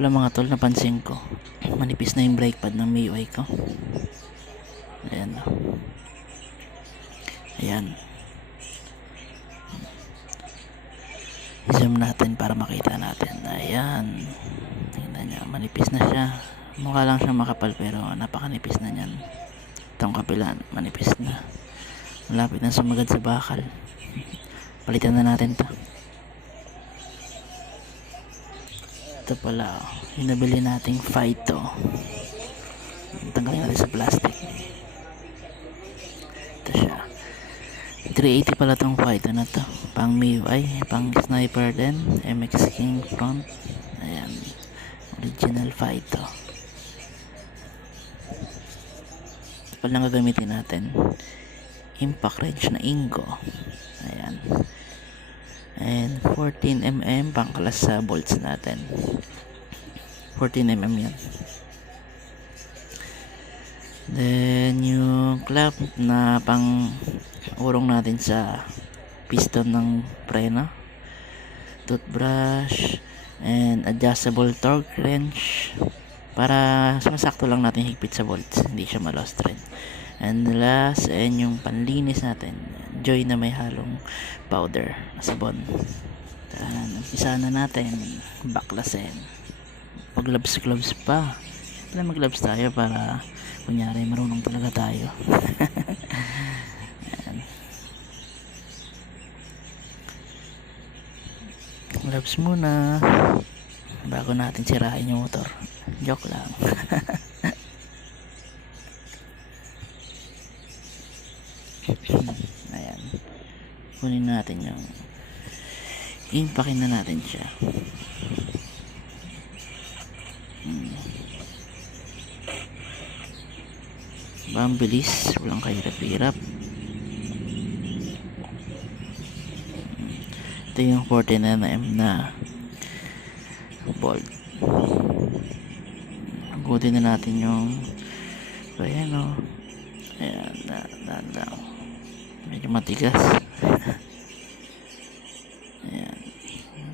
Wala mga tol, napansin ko manipis na yung brake pad ng MIUI ko. Ayan. Ayan. I-zoom natin para makita natin. Ayan. Tingnan nyo, manipis na siya. Mukha lang siyang makapal pero napakanipis na niyan. Itong kapila, manipis na. Malapit na sumagad sa bakal. Palitan na natin to. Ito pala, yung nabili nating Phyto. Tanggalin natin sa plastic. Ito siya. 380 pala tong Phyto na to. Pang MIUI, pang sniper din. MX King front. Ayan. Original Phyto. Ito pala nga gagamitin natin. Impact wrench na Ingo. Ayan. And 14mm pang kalas sa bolts natin. 14mm yan. Then yung clamp na pang urong natin sa piston ng preno. Toothbrush and adjustable torque wrench para sumasakto lang natin higpit sa bolts, hindi siya ma-lost rin. And last, and yung panlinis natin, Joy na may halong powder na sabon. Umpisa na natin baklasin. Pag gloves pa, mag gloves tayo para kunyari marunong talaga tayo. Gloves muna bago natin sirain yung motor. Joke lang. Ayan, kunin natin yung impakin na natin siya. Ba ang bilis, walang kahirap-hirap. Ito yung 14mm na bolt. Agutin na natin yung ayan o. Ayan, medyo matigas. Ayan,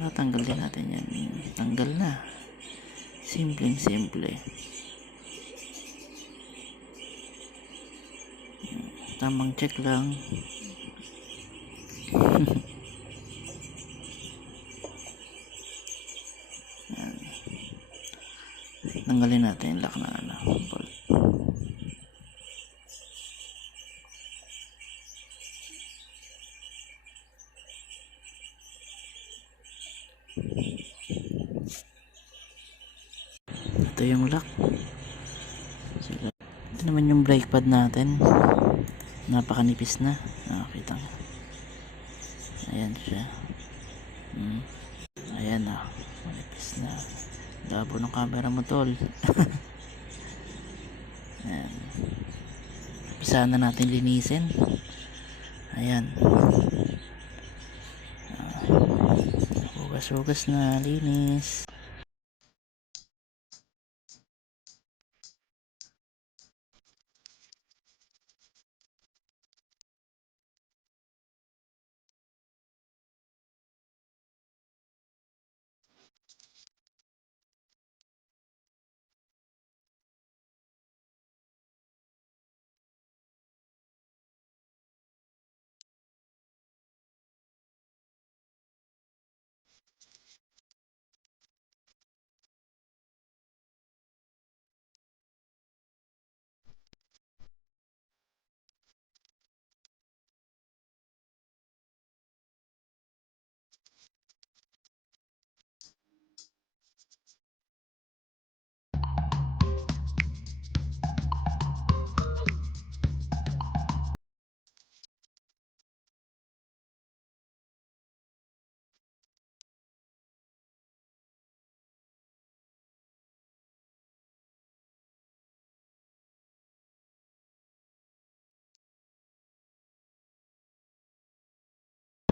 natanggal din natin yan. Tanggal na, simple. Tamang check lang. Tanggalin natin yung lock na bolt. Ito yung lock. Ito naman yung brake pad natin. Napakanipis na. Nakakita mo. Ayan siya. Ayan na. Manipis na. Labo ng camera mo tol. Ayan. Umpisa na natin linisin. Ayan. Hugas na, linis.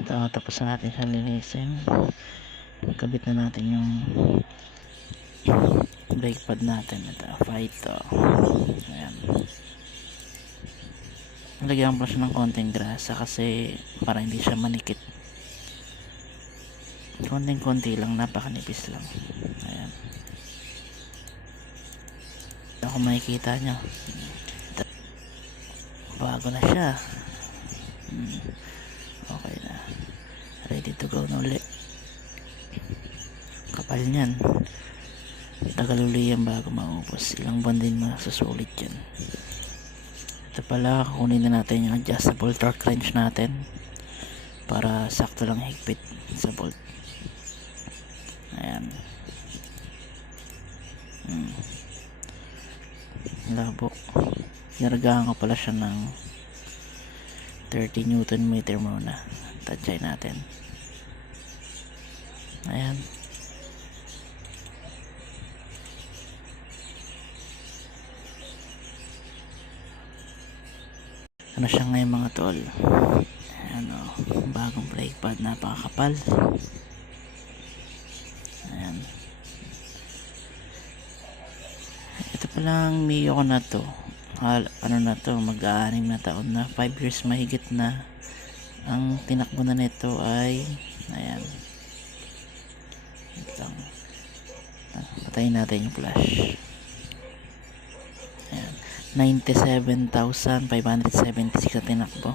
Ito, tapos na natin siya linisin. Kabit na natin yung brake pad natin. Ito, Phyto. Ayan. Nalagyan ko siya ng konting grasa kasi para hindi siya manikit. Konting-konti lang, napakanipis lang. Ayan. kung makikita nyo. Bago na siya. Okay na. Ready to go na ulit. Kapal niyan. Tagal uli yan bago maubos. Ilang buwan din masusulit yan. Ito pala, kunin na natin yung adjustable torque wrench natin para sakto lang higpit sa bolt. Ayan. Labo. Ginagahan ko pala siya ng 30 Newton meter muna. Tansay natin. Ayan. Ano siya ngayon mga tol? Ayan o. Bagong brake pad. Napakakapal. Ayan. Ito palang Mio ko na to. Ano na to? Mag-6 na taon na. 5 years mahigit na. Ang tinakbo na nito ay ayan. Ito. Patayin natin yung flash. Ayan. 97,576 na tinakbo.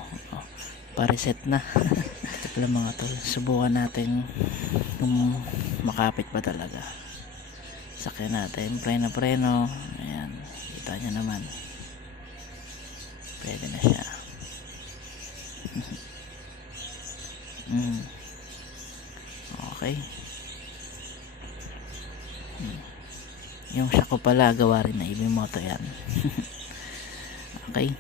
Pa-reset na. Ito pala mga tol. Subukan natin kung makapit ba talaga. Sakyan natin. Preno. Ayan. Kita nyo naman. Pwede na siya. Okay. Yung shock ko pala gawa rin na Ibimoto yan. Okay.